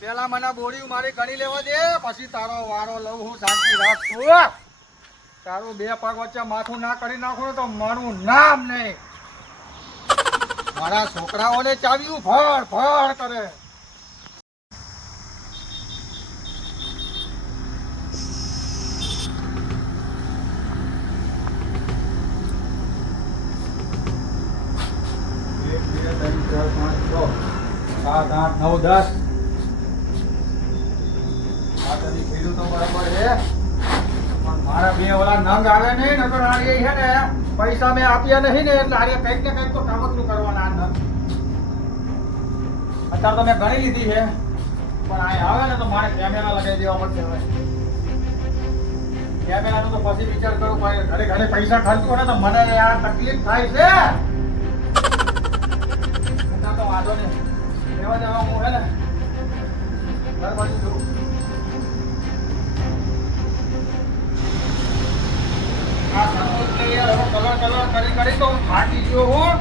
પેલા મને બોડી મારી ગણી લેવા દે, પછી તારો વારો લઉં હું. શાંતિ રાખ તું. તારું બે પગ વચ્ચે માથું ના કરી નાખું તો મારું નામ નહીં. મારા છોકરાઓને ચાવ્યું ફળ ફળ કરે. એક, બે, ત્રણ, ચાર, પાંચ, છ, સાત, આઠ, નવ, 10. બીજું તો બરાબર છે, પણ મારા બે ઓલા નંગ આવે નહીં. નકર આર્ય છે ને પૈસા મેં આપ્યા નહીં ને એટલે આર્ય કંઈક ને કંઈક તો કામતરું કરવાના. આ નંગ અત્યારે તો મેં ગણી લીધી છે, પણ આ આવે ને તો મારે કેમેરા લગાવી દેવા પડશે. હવે કેમેરાનો તો પછી વિચાર કરવો પડે. ઘરે ઘરે પૈસા ખર્ચો ને તો મને યાર તકલીફ થાય છે. તો વાંધો નહીં, એવા જવા હું હે ને ઘર બાજુ જવું. આ સપોઝ કે યાર હવે કલર કરી તો હું થાકી ગયો હું.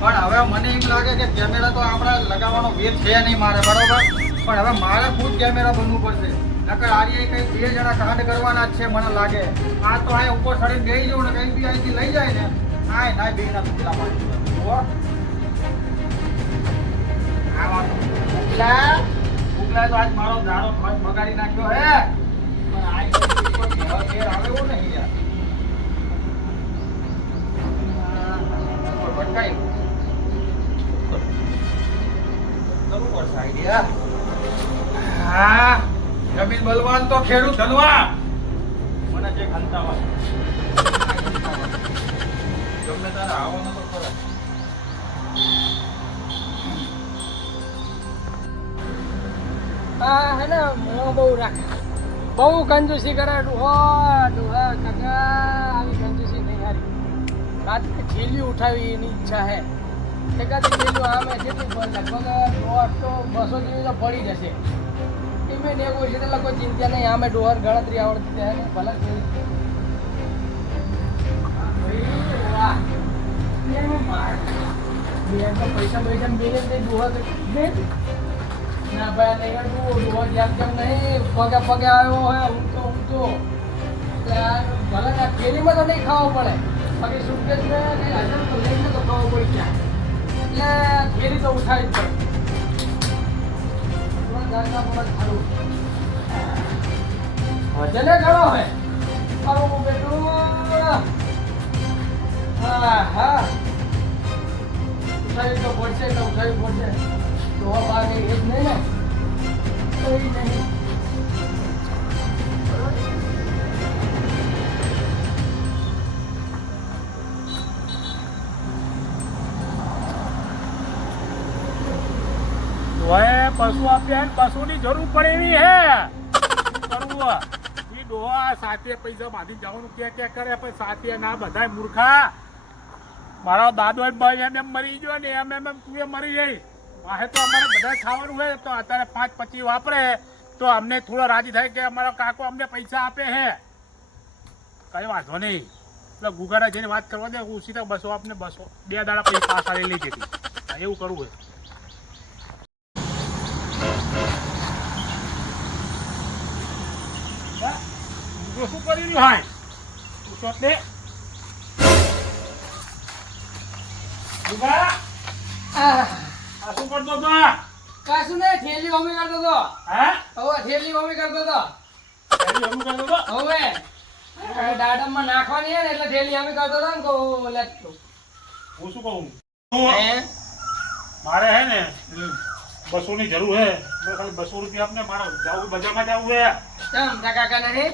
પણ હવે મને એમ લાગે કે કેમેરા તો આપણે લગાવવાનો વેત છે નહીં મારે, બરોબર. પણ હવે મારે ખુદ કેમેરા બનવું પડશે. નકર આર્ય કંઈ બે જણા કાંડ કરવાના જ છે મને લાગે. આ તો આ ઉપર ચડીને બેસી જવું ને કંઈ બી અહીંથી લઈ જાય ને આ ના બે ના પેલા પાડી ઉગલા તો આજ મારો દાડો બગાડી નાખ્યો હે. પણ આ ઘેર આવે એવું નહીં યાર. ભટકાઈ કરવું પડશે આઈડિયા. હા, જમીન બલવાન તો ખેડૂત ધનવા. મને જે ખંતા હોય ગમે તારે આવવાનો તો ખરા. હે ને મોં બહુ રાખે, બહુ કંજૂસી કરે. ડુહા કાકા આવી કંજૂસી નહીં હારી. રાત્રે છેલ્લી ઉઠાવી એની ઈચ્છા હે. એકાદી છેલ્લું આમે જેટલી લગભગ 100-200 જેવી તો પડી જશે. એમે નેગોશિયેટ એટલે કોઈ ચિંતા નહીં. આમે ડોહર ગણતરી આવડતી છે ને ભલે પૈસા પૈસા મેળે નહીં ડોહર ના ભાઈ નહીં ડોહર જેમ તેમ નહીં પગે પગે આવ્યો હોય ઊંચો ભલે ના ફેરીમાં તો નહીં ખાવો પડે. બાકી સુટકેસ ને હજાર તો લઈને તો ખાવો પડી જાય એટલે ફેરી તો ઉઠાવી જ પડે. વજને ઘણો હે મારું બેટું. હા ઉઠાવી તો પડશે એટલે ઉઠાવી પડશે. ડોહા બાર એ જ નહીં ને કઈ નહીં. પશુ આપ્યા ને પશુની જરૂર પડે એવી હે કરવું. એ ડોહા સાથે પૈસા બાંધી જવાનું કે કરે પણ સાથે ના બધાય મૂર્ખા. મારો દાદો ભાઈ એમ મરી ગયો ને એમ તું મરી જઈ. વાહે તો અમારે બધા ખાવાનું હોય તો અત્યારે 5-25 વાપરે તો અમને થોડો રાજી થાય કે અમારો કાકો અમને પૈસા આપે હે. કઈ વાંધો નહીં એટલે ગુગારા જઈને વાત કરવા દે. હું સીધા બસો આપને 2 દાડા પૈસા પાછા લઈ જતી. એવું કરવું હોય. શું કરી રહ્યું હાય પૂછો તે આ શું કરતો હતો? કશું નહીં, થેલી હોમી કરતો હતો. હા હવે થેલી હોમી કરતો હતો. થેલી હમું કરતો હતો? હવે દાડમમાં નાખવાની હે ને એટલે થેલી હોમી કરતો હતો ને કહું લે હું શું કહું હે મારે હે ને 200 ની જરૂર હે. ખાલી 200 રૂપિયા આપને. મારે જાવું બજારમાં જવું હે. ચમ તા કાકા નહીં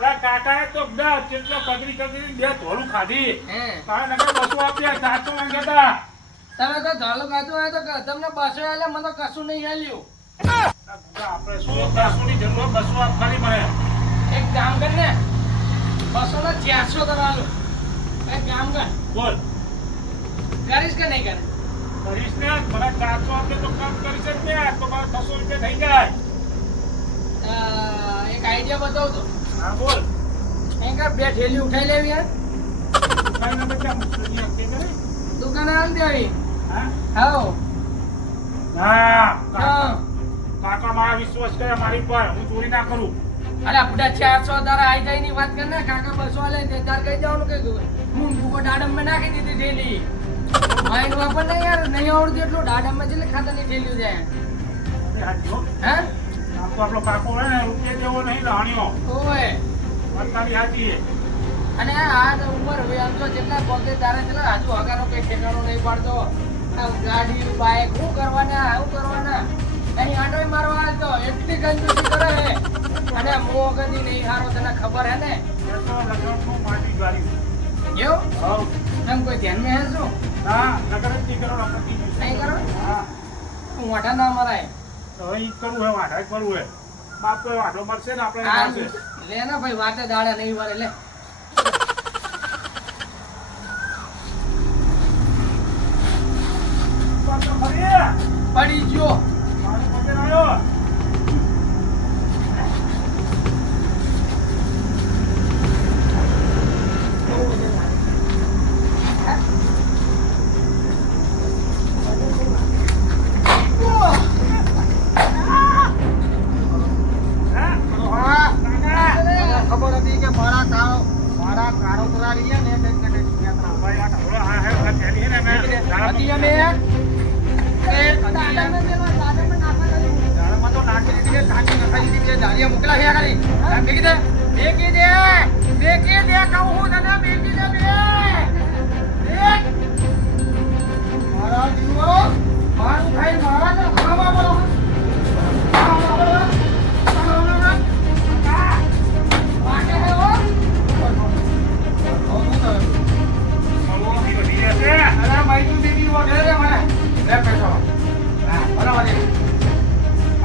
કાકાએ તો કેટલો કગરી 2 ધોલું ખાધી. હે તારે નકર 200 આપ્યા 400 માંગ્યા હતા. તમે તો ધાલો ખાતું હોય તો તમને 200 આલે, મને તો કશું નહીં આલ્યું. આપણે 100 ની જરૂર 200 આપ ખાલી મને. એક કામ કર ને 200 ના 400 તો આલું. એક કામ કર બોલ કરીશ કે નહીં કરે? કરીશ ને. મને 400 આપે તો કામ કરી છે ને તો મારે 600 રૂપિયા થઈ જાય. એક આઈડિયા બતાવું તો. હા બોલ. અહીં કર 2 થેલી ઉઠાઈ લેવી યાર. દુકાને હાલ દેવી. હા હાઉ ના હા આ વિશ્વાસ કરે મારી પર, હું ચોરી ના કરું. અરે બુડા 400 તારા આઈ જાય ની વાત કર ને કાકા 200 લે તે તાર કઈ જવાનું કે હું ભૂકો દાડમ માં નાખી દીધી ઢેલી માઈન વાપર ને યાર નહીં આવડતું એટલું દાડમ માં જેટલે ખાતા ની ઢેલ્યું જાય એ હાચી હો. હે આમ તો આપણો કાકો હે ને રૂપિયા જેવો નહીં રાણ્યો. ઓય વાત તારી સાચી છે. અને આ તો ઉંમર હવે આમ તો જેટલા પોતે તારે જેટલા આજુ હગારો કઈ ઠેકાણો નહીં પાડતો આ ગાડી બાઈક શું કરવાના શું કરવાના અહીં આંટોય મારવા આવતો એટલી કંજૂસી કરે હે અને મો કદી નહીં હારો તને ખબર હે ને એ તો લગ્નનું માટી જ્વારી. એવું હઉ. તમ કોઈ ધ્યાન માં હે શું ના, લગ્ન જ નહીં કરવાનું, આપણે પતી ગયું. નહીં કરો હા. હું વાટા ના મરાય તો હવે ઈ જ કરવું હે, વાઢા જ કરવું હે. બાપ તો વાઢો મરશે ને આપણે આ મળશે. લે ને ભાઈ વાતે દાડા નહીં વળે લે બાપ તો ખરી. પડી ગયો મારો પટેલ આવ્યો. હે? મને ખબર હતી કે મારા કારોતરા રહ્યા ને કંઈક ને કંઈક ક્ષેત્રમાં. ભાઈ, આ ઢોળો આ હે, આ થેલી હે ને મેં હતી અમે દાળમાં તો નાખી દીધી છે, ઢાંકી નખાઈ દીધી છે, દાળિયા મોકલા છે આ ખાલી. એમ ફેંકી દે. ફેંકી દે. ફેંકી દે કહું હું તને, ફેંકી દે બે. એક. મારા જીવો, મારું ખાઈ મારા ને ખાવા પડો. ખાવા પડો. ખાવા પડો. વાગે હે હો. મળવું બધી જશે. અરે માઈતું દીદી વગેરે રે મને. લે પૈસા. હા, બરાબર છે.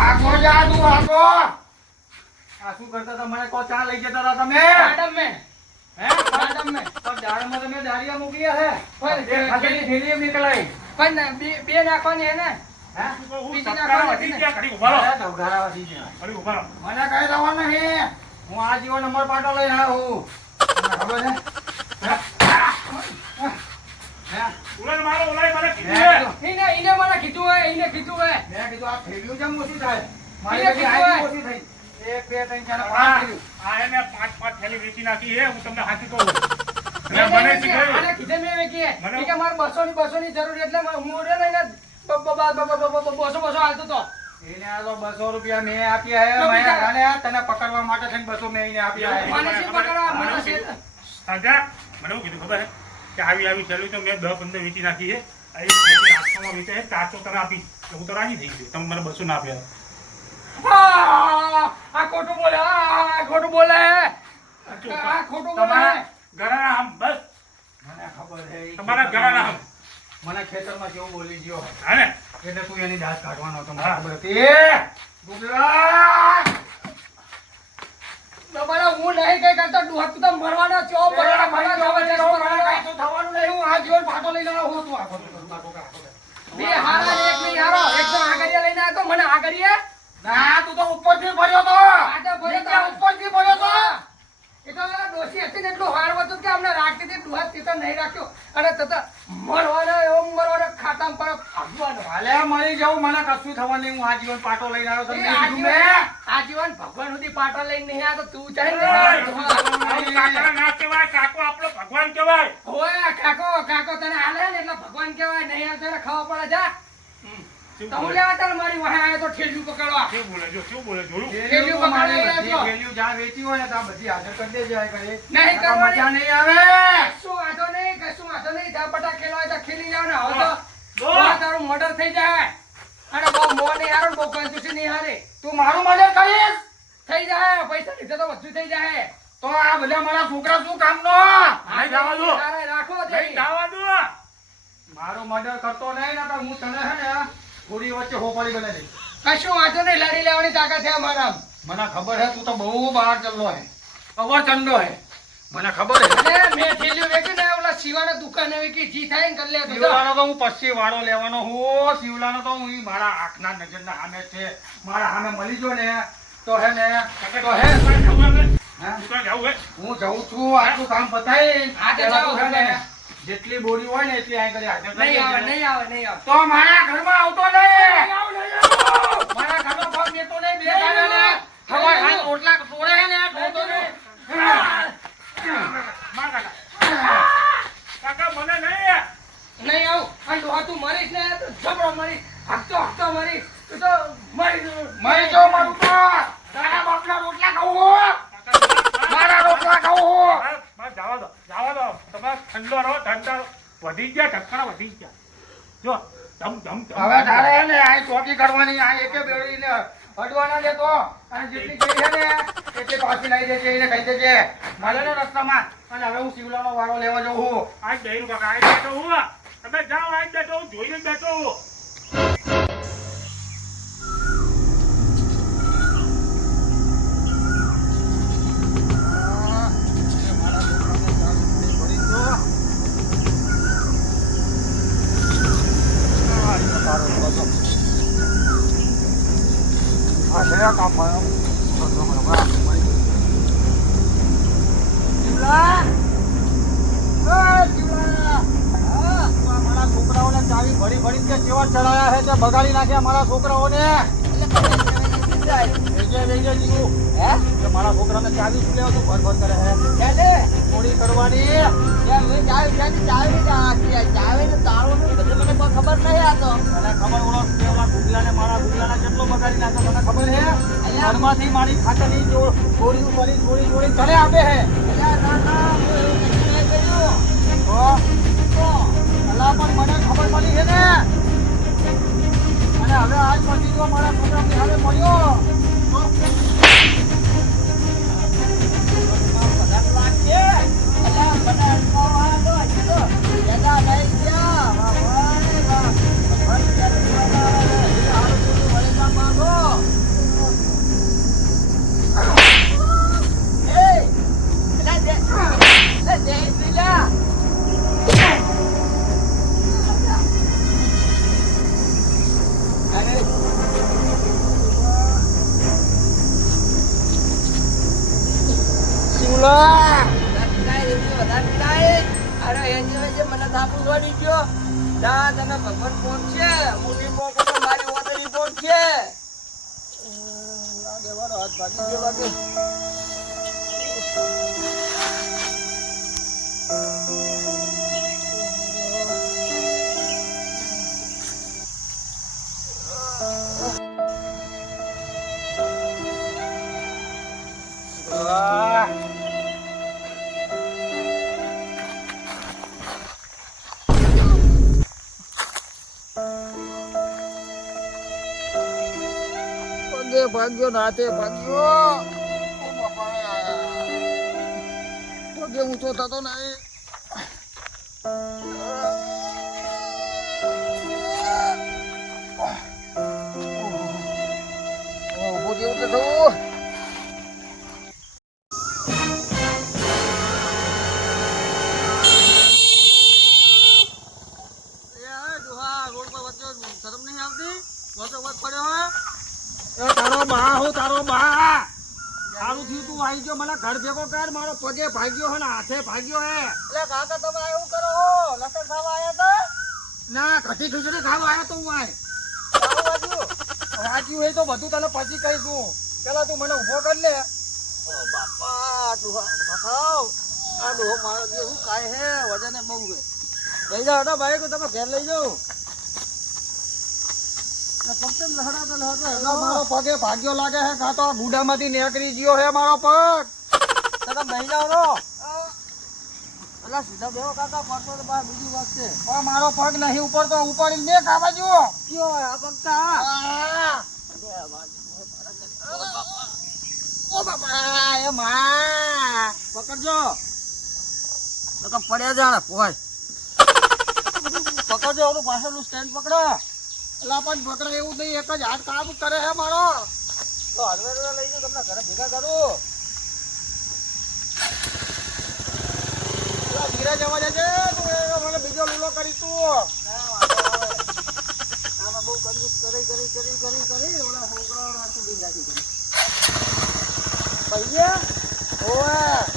આગો જા તું આગો. આ શું કરતા હતા મને કો ચા લઈ જતા હતા તમે? દાડમ મે હે? દાડમ મે તો દાળમાં તમે દાળિયા મોકલ્યા હે. પણ બે ખાલી થેલી એમ નીકળાઈ. પણ બે નાખવાની હે ને હે? હું બીજી સત્કારા નાખવાની વધી ગયા, ઘડી ઉભા રહો. અરે ધવધારા વધી ગયા. ઘડી ઉભા રહો. મને કઈ જવાનું નહીં. હું આ જીવો નંબર પાટો લઈને આવ્યો હું. તમને ખબર છે? હે? ઉલાઈ મારો, ઉલાઈ મને કીધું મેં હે. ઈને મને કીધું હે એને કીધું હે મેં કીધું આ થેલીઓ જેમ ઓછી થાય. મારી એને બધી કીધું હાઈટ હે. ઓછી થઈ. 1, 2, 3, 4, 5 આ થેલીઓ. આ એને 5 થેલી વેચી નાખી હે, હું તમને સાચું કહું. અને મને શીખવાડ્યું. આને કીધે મેં વેચી હે મને- કે મારે 200 ની જરૂર એટલે હું રે લઈને 200 હાલતો તો એને આ તો 200 રૂપિયા મેં આપ્યા હે. તો મેં બીજા- આને તને પકડવા માટે થઈને 200 મેં એને આપ્યા હે. મને શી પકડવા? મને મને શી- સાંજા, મને એવું કીધું ખબર હે કે આવી થેલી તો મેં 10-15 વેચી નાખી હે. આ એક થેલી આઠસોમાં વેચાય હે, 400 તને આપીશ. તો હું તો રાજી થઈ ગયો. તમે મને 200 ના આપ્યા. આ ખોટું બોલે આ ખોટું બોલે આ ખોટું બોલે તમારા ઘરના આમ બસ મને ખબર છે ઈ તમારા ઘરના આમ. મને ખેતરમાં કેવું બોલી ગયો હા ને? એટલે તું એની દાંત કાઢવાનો હતો મને હા. ખબર હતી. ડુગરા! તમારા હું નહીં કઈ કરતો ડુહા તું તો મરવાનો છો મરવાનો મને જબરજસ્ત કાંઈ મરવાનો થવાનું નહીં. હું આ જીવન પાટો લઈને આવ્યો હું. તું આખો તું આખો આખો. બે હારા ને એક નહીં હારો એક તો આગળિયા લઈને આવ્યો તો મને આગળિયા ના તું તો ઉપરથી ભર્યો તો. આ તો ભર્યો તો. નીચે ઉપરથી ભર્યો તો. એ તો ડોસી હતી ને એટલું હાર હતું કે અમને રાખતી હતી ડુહા તે તો નહીં રાખ્યો અને તતા મરવાનો એવો મરવાનો ખાતામાં પર ભાગવાનો હાલે મરી જાઉં મને કશું થવાનું નહીં. હું આ જીવન પાટો લઈને આવ્યો એ તમને કીધું મેં. આજીવન ભગવાન સુધી પાટો લઈને નહીં આ તો તું ચાહે ને ઓય! આવું કાકાને ના કહેવાય, કાકો આપણો ભગવાન કહેવાય. ઓય કાકો તને હાલે ને એટલે ભગવાન કહેવાય નહીં આ તને ખાવા પડે જા શું તો હું બોલે? લેવા તાર મારી વાહે આવ્યો તો ઠેલ્યું પકડવા શું બોલે જો, શું બોલે જોયું? થેલીઓ તો મારે પકડાઈ બધી આવ્યો. થેલીઓ જ્યાં વેચી હોય ને ત્યાં બધી હાજર કરી દેજે આ ઘરે. નહીં નકર કરવાની. મજા નહીં આવે. કશું વાંધો નહીં ઝાપટા ખેલો હોય તો ખેલી જાવ ને હવે તો બોલ. હવે તારું મર્ડર થઈ જાય અને બહુ મોં નહીં હારો ને બહુ કંજૂસી નહીં હારે તું મારું મદદ કરીશ થઈ જાય પૈસા લીધે તો બધું થઈ જાય તો આ બધા મારા છોકરા શું કામનો? નહીં જવા દો. તારે રાખો નહીં જઈ. જવા દો. મારો મર્ડર કરતો નહીં નકર હું તને હે ને થોડી વચ્ચે હોપાળી બનાવી દઈશ. કશું વાંધો નહીં લડી લેવાની તાકાત છે અમારા મને ખબર હે તું તો બહુ બહાર ચલ્લો હે ખબર ચંડો હે મને ખબર હે. અને મેં થેલીઓ વેચી ને ઓલા શિવાના દુકાને વેચી જી થાય ને કરી લે તું તો. શિવલાનો તો હું પછી વાળો લેવાનો હું. શિવલાનો તો હું ઈ મારા આંખના નજરના સામે છે. મારા સામે મળી જો ને તો હે ને તો હે દુકાન જવું હે? હે? દુકાન જવું હે? હું જઉં છું આટલું કામ પતાઈ આજે પેલા જાઓ તું હે ને તમે. જેટલી બોરી હોય ને એટલી અહીં કરી હાજર કરી નહીં આવે દેજે. નહીં આવે નહીં આવે તો મારા ઘરમાં આવતો નહીં નહીં આવ, નહીં આવ. મારા ઘરનો પગ દેતો નહીં વધી ગયા ઢક્કણા વધી ગયા જો ધમ ધમ ધમ હવે તારે હે ને આ ચોકી કરવાની આ એકે બેડીને અડવાના દેતો અને જેટલી ગઈ છે ને એટલી પાછી લઈ દેજે એને કહી દેજે મળે ને રસ્તામાં અને હવે હું શિવલાનો વારો લેવા જઉં છું આજ દહીનું કાકા આજ બેઠો હું તમે જાઓ આજ બેઠો હું જોઈને જ બેઠો હું બગાડી નાખ્યા મારા છોકરાઓને મારા છોકરાને ચાવી શું લેવા તું ભર ભર કરે છે ચોરી કરવાની ખબર નહીં આ તો મને ખબર ઓળો પેલા ગુગલાને મારા ગુગલાને કેટલો બગાડી નાખ્યો મને ખબર છે ઘરમાંથી મારી ખાતરની ચોરી કરી ચોરી કરે આપે છે અલા પણ મને ખબર પડી છે ને અને હવે આજ પછી જો મારા છોકરાને હવે મળ્યો તમે ભગવાન કોણ છે મોટી પોક મારી ઓતરી પોક છે હાથ ભાગી ગયો લાગે ભાગ્યો નાતે ભાગ્યો પગે ઊંચો થતો નહીં ઉભો જેવું તો થવું રોડ પર વચ્ચે શરમ નહીં આવતી વચ્ચે વચ પડ્યો હોય તારો બા હું તારો બા સારું થયું તું આવી ગયો મને ઘર ભેગો કર મારો પગે ભાગ્યો હે ને હાથે ભાગ્યો હે એટલે કાકા તમે એવું કરો હો લસણ ખાવા આયા હતા ના કઢી ખીચડી ખાવા આવ્યો તો હું આય રાજ્યું હોય તો બધું તને પછી કહીશું પેલા તું મને ઉભો કર લે ઓ બાપા ડોહા બતાવ આ ડોહો મારો જે શું કાય હે વજને બહુ હે લઈ જાઓ ને ભાઈ તો તમે ઘેર લઈ જાઓ મારો પગે ભાગ્યો લાગે છે કાં તો ગુડામાંથી નીકળી ગયો હે મારો પગ તમે મહિલાઓ નો અલા સીધા બેહો કાકા પડતો તો બહાર બીજી વાત છે પણ મારો પગ નહીં ઉપર તો ઉપાડી ને ખાવા જુઓ કયો આ પગતા ઓ બાપા એ માં પકડજો તો પડ્યા જાણે પોય પકડજો ઓલું પાછળનું સ્ટેન્ડ પકડો એટલે પણ પકડે એવું નહીં એક જ હાથ કામ કરે છે મારો તો હરવેર લઈ જાઓ તમને ઘરે ભેગા કરું ધીરે જવા જજે તું મને બીજો લીલો કરીશ તું આમાં બહુ કંજૂસ કરી ઓલા છોકરાઓ નાખું બી રાખી પૈયા ઓય